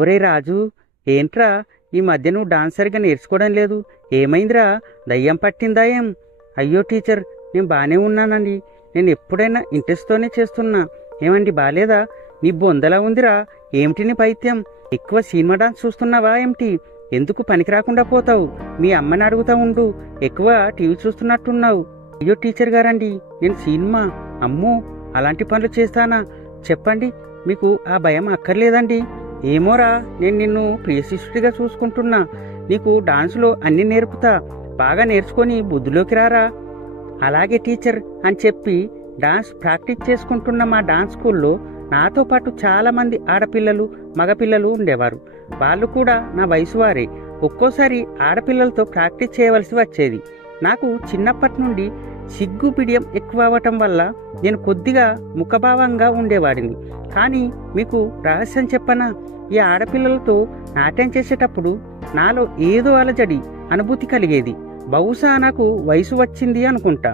ఒరే రాజు, ఏంట్రా ఈ మధ్య నువ్వు డాన్స్ సరిగా నేర్చుకోవడం లేదు? ఏమైందిరా? దయ్యం పట్టిందా ఏం? అయ్యో టీచర్, నేను బాగానే ఉన్నానండి. నేను ఎప్పుడైనా ఇంట్రెస్ట్తోనే చేస్తున్నా. ఏమండి బాలేదా? నీ బొందలా ఉందిరా. ఏమిటి నీ పైత్యం? ఎక్కువ సినిమా డాన్స్ చూస్తున్నావా ఏమిటి? ఎందుకు పనికి రాకుండా పోతావు? మీ అమ్మని అడుగుతా ఉండు. ఎక్కువ టీవీ చూస్తున్నట్టున్నావు. అయ్యో టీచర్ గారండి, నేను సినిమా అమ్మో అలాంటి పనులు చేస్తానా? చెప్పండి, మీకు ఆ భయం అక్కర్లేదండి. ఏమోరా, నేను నిన్ను ప్రియశిష్యుడిగా చూసుకుంటున్నా. నీకు డాన్సులో అన్నీ నేర్పుతా. బాగా నేర్చుకొని బుద్ధిలోకి రారా. అలాగే టీచర్ అని చెప్పి డాన్స్ ప్రాక్టీస్ చేసుకుంటున్న మా డాన్స్ స్కూల్లో నాతో పాటు చాలామంది ఆడపిల్లలు మగపిల్లలు ఉండేవారు. వాళ్ళు కూడా నా వయసు వారే. ఒక్కోసారి ఆడపిల్లలతో ప్రాక్టీస్ చేయవలసి వచ్చేది. నాకు చిన్నప్పటి నుండి సిగ్గు బిడియం ఎక్కువ అవ్వటం వల్ల నేను కొద్దిగా ముఖభావంగా ఉండేవాడిని. కానీ మీకు రహస్యం చెప్పనా? ఈ ఆడపిల్లలతో నాట్యం చేసేటప్పుడు నాలో ఏదో అలజడి అనుభూతి కలిగేది. బహుశా నాకు వయసు వచ్చింది అనుకుంటా.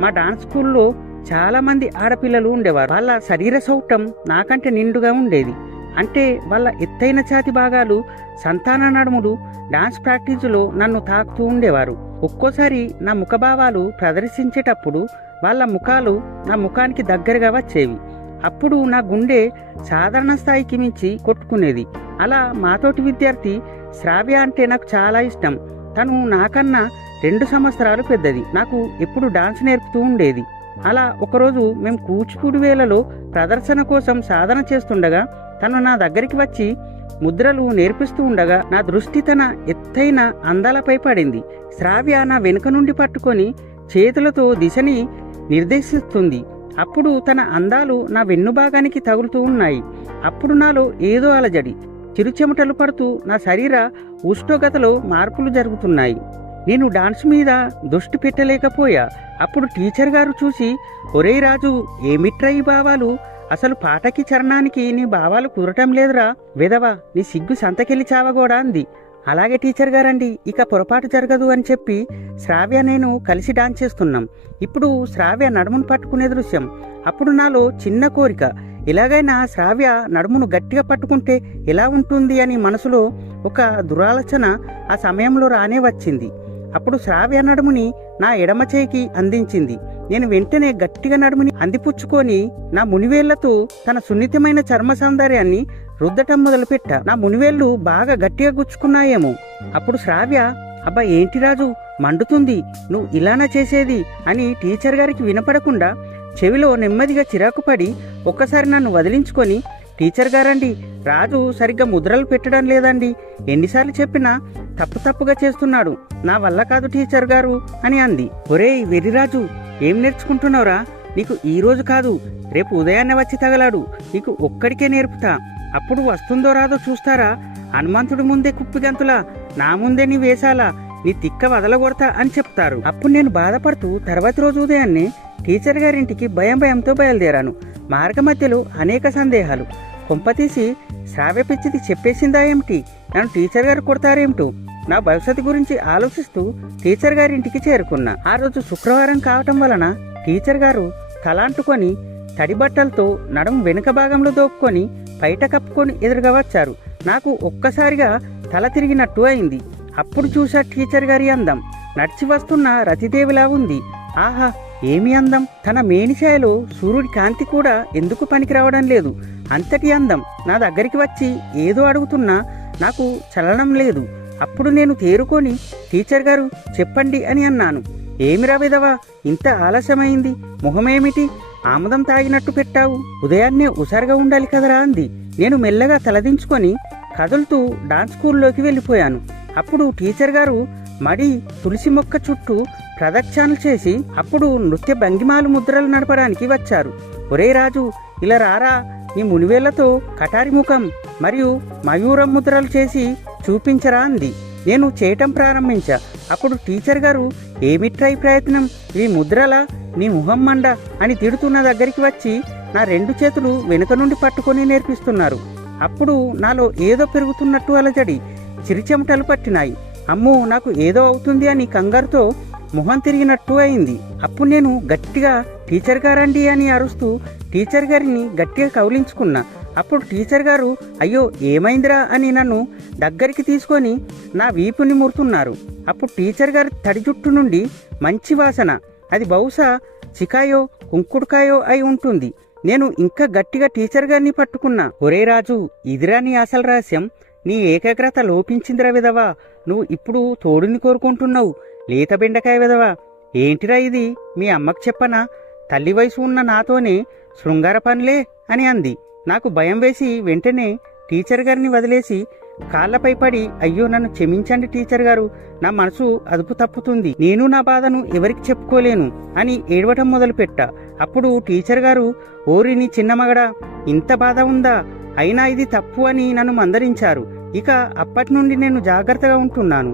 మా డాన్స్ స్కూల్లో చాలామంది ఆడపిల్లలు ఉండేవారు. వాళ్ళ శరీర సౌష్టం నాకంటే నిండుగా ఉండేది. అంటే వాళ్ళ ఎత్తైన ఛాతి భాగాలు, సంతాన నడుములు డాన్స్ ప్రాక్టీసులో నన్ను తాకుతూ ఉండేవారు. ఒక్కోసారి నా ముఖభావాలు ప్రదర్శించేటప్పుడు వాళ్ళ ముఖాలు నా ముఖానికి దగ్గరగా వచ్చేవి. అప్పుడు నా గుండె సాధారణ స్థాయికి మించి కొట్టుకునేది. అలా మాతోటి విద్యార్థి శ్రావ్య అంటే నాకు చాలా ఇష్టం. తను నాకన్నా 2 సంవత్సరాలు పెద్దది. నాకు ఎప్పుడు డాన్స్ నేర్పుతూ ఉండేది. అలా ఒకరోజు మేము కూచిపూడి వేళలో ప్రదర్శన కోసం సాధన చేస్తుండగా తను నా దగ్గరికి వచ్చి ముద్రలు నేర్పిస్తూ ఉండగా నా దృష్టి తన ఎత్తైన అందాలపై పడింది. శ్రావ్య నా వెనుక నుండి పట్టుకొని చేతులతో దిశని నిర్దేశిస్తుంది. అప్పుడు తన అందాలు నా వెన్నుభాగానికి తగులుతూ ఉన్నాయి. అప్పుడు నాలో ఏదో అలజడి, చిరుచెమటలు పడుతూ నా శరీర ఉష్ణోగ్రతలో మార్పులు జరుగుతున్నాయి. నేను డాన్స్ మీద దృష్టి పెట్టలేకపోయా. అప్పుడు టీచర్ గారు చూసి, ఒరే రాజు, ఏమిట్రా ఈ భావాలు? అసలు పాటకి చరణానికి నీ భావాలు కుదరటం లేదురా వెదవా, నీ సిగ్గు సంతకెళ్ళి చావగోడా అంది. అలాగే టీచర్ గారండి, ఇక పొరపాటు జరగదు అని చెప్పి శ్రావ్య నేను కలిసి డాన్స్ చేస్తున్నాం. ఇప్పుడు శ్రావ్య నడుమును పట్టుకునే దృశ్యం. అప్పుడు నాలో చిన్న కోరిక, ఎలాగైనా శ్రావ్య నడుమును గట్టిగా పట్టుకుంటే ఎలా ఉంటుంది అని మనసులో ఒక దురాలోచన ఆ సమయంలో రానే వచ్చింది. అప్పుడు శ్రావ్య నడుముని నా ఎడమ చేయికి అందించింది. నేను వెంటనే గట్టిగా నడుముని అందిపుచ్చుకొని నా మునివేళ్లతో తన సున్నితమైన చర్మ సౌందర్యాన్ని రుద్దటం మొదలుపెట్టా. నా మునివేళ్లు బాగా గట్టిగా గుచ్చుకున్నాయేమో. అప్పుడు శ్రావ్య, అబ్బా ఏంటి రాజు, మండుతుంది, నువ్వు ఇలానా చేసేది అని టీచర్ గారికి వినపడకుండా చెవిలో నెమ్మదిగా చిరాకు పడి ఒక్కసారి నన్ను వదిలించుకొని, టీచర్ గారండి, రాజు సరిగ్గా ముద్రలు పెట్టడం లేదండి. ఎన్నిసార్లు చెప్పినా తప్పుగా చేస్తున్నాడు. నా వల్ల కాదు టీచర్ గారు అని అంది. ఒరేయ్ వెర్రిరాజు, ఏం నేర్చుకుంటున్నావురా? నీకు ఈ రోజు కాదు, రేపు ఉదయాన్నే వచ్చి తగలాడు. నీకు ఒక్కడికే నేర్పుతా. అప్పుడు వస్తుందో రాదో చూస్తారా? హనుమంతుడి ముందే కుప్పిగంతులా నా ముందే నీ వేసాలా, నీ తిక్క వదలగొడతా అని చెప్తారు. అప్పుడు నేను బాధపడుతూ తర్వాతి రోజు ఉదయాన్నే టీచర్ గారింటికి భయంతో బయలుదేరాను. మార్గ మధ్యలో అనేక సందేహాలు. కొంపతీసి శ్రావ్య పిచ్చిది చెప్పేసిందా ఏమిటి? నన్ను టీచర్ గారు కొడతారేమిటో? నా భవిష్యత్తు గురించి ఆలోచిస్తూ టీచర్ గారింటికి చేరుకున్నా. ఆ రోజు శుక్రవారం కావటం వలన టీచర్ గారు తలాంటుకొని తడి బట్టలతో నడుము వెనుక భాగంలో దోపుకొని బయట కప్పుకొని ఎదురుగా వచ్చారు. నాకు ఒక్కసారిగా తల తిరిగినట్టు అయింది. అప్పుడు చూసా టీచర్ గారి అందం. నడిచి వస్తున్న రతిదేవిలా ఉంది. ఆహా, ఏమి అందం! తన మేనిఛాయలో సూర్యుడి కాంతి కూడా ఎందుకు పనికి రావడం లేదు. అంతటి అందం. నా దగ్గరికి వచ్చి ఏదో అడుగుతున్నా నాకు చలనం లేదు. అప్పుడు నేను తేరుకొని, టీచర్ గారు చెప్పండి అని అన్నాను. ఏమిరా విధవా, ఇంత ఆలస్యమైంది, మొహమేమిటి ఆముదం తాగినట్టు పెట్టావు? ఉదయాన్నే ఉసారుగా ఉండాలి కదరా అంది. నేను మెల్లగా తలదించుకొని కదులుతూ డాన్స్ స్కూల్లోకి వెళ్ళిపోయాను. అప్పుడు టీచర్ గారు మడి తులసి మొక్క చుట్టూ ప్రదక్షిణలు చేసి అప్పుడు నృత్య భంగిమాలు ముద్రలు నడపడానికి వచ్చారు. ఒరే రాజు, ఇలా రారా, నీ మునివేళ్లతో కటారి ముఖం మరియు మయూరం ముద్రలు చేసి చూపించరా అంది. నేను చేయటం ప్రారంభించా. అప్పుడు టీచర్ గారు, ఏమిట్రా ఈ ప్రయత్నం, ఈ ముద్రలా, నీ ముఖం మండ అని తిడుతున్న దగ్గరికి వచ్చి నా 2 చేతులు వెనుక నుండి పట్టుకొని నేర్పిస్తున్నారు. అప్పుడు నాలో ఏదో పెరుగుతున్నట్టు అలజడి, చిరుచెమటలు పట్టినాయి. అమ్మో, నాకు ఏదో అవుతుంది అని కంగారుతో మొహం తిరిగినట్టు అయింది. అప్పుడు నేను గట్టిగా టీచర్ గారండి అని అరుస్తూ టీచర్ గారిని గట్టిగా కౌలించుకున్నా. అప్పుడు టీచర్ గారు అయ్యో ఏమైందిరా అని నన్ను దగ్గరికి తీసుకొని నా వీపుని మురుతున్నారు. అప్పుడు టీచర్ గారి తడి జుట్టు నుండి మంచి వాసన, అది బహుశా చికాయో కుంకుడుకాయో అయి ఉంటుంది. నేను ఇంకా గట్టిగా టీచర్ గారిని పట్టుకున్నా. ఒరే రాజు, ఇదిరా నీ అసలు రహస్యం, నీ ఏకాగ్రత లోపించిందిరా విధవా, నువ్వు ఇప్పుడు తోడుని కోరుకుంటున్నావు, లేత బెండకాయ విధవా. ఏంటిరా ఇది, మీ అమ్మకు చెప్పనా? తల్లి వయసు ఉన్న నాతోనే శృంగార పనులే అని అంది. నాకు భయం వేసి వెంటనే టీచర్ గారిని వదిలేసి కాళ్ళపై పడి అయ్యో నన్ను క్షమించండి టీచర్ గారు, నా మనసు అదుపు తప్పుతుంది, నేను నా బాధను ఎవరికి చెప్పుకోలేను అని ఏడవటం మొదలుపెట్టా. అప్పుడు టీచర్ గారు ఓరి నీ చిన్న మగడా, ఇంత బాధ ఉందా, అయినా ఇది తప్పు అని నన్ను మందలించారు. ఇక అప్పటి నుండి నేను జాగ్రత్తగా ఉంటున్నాను.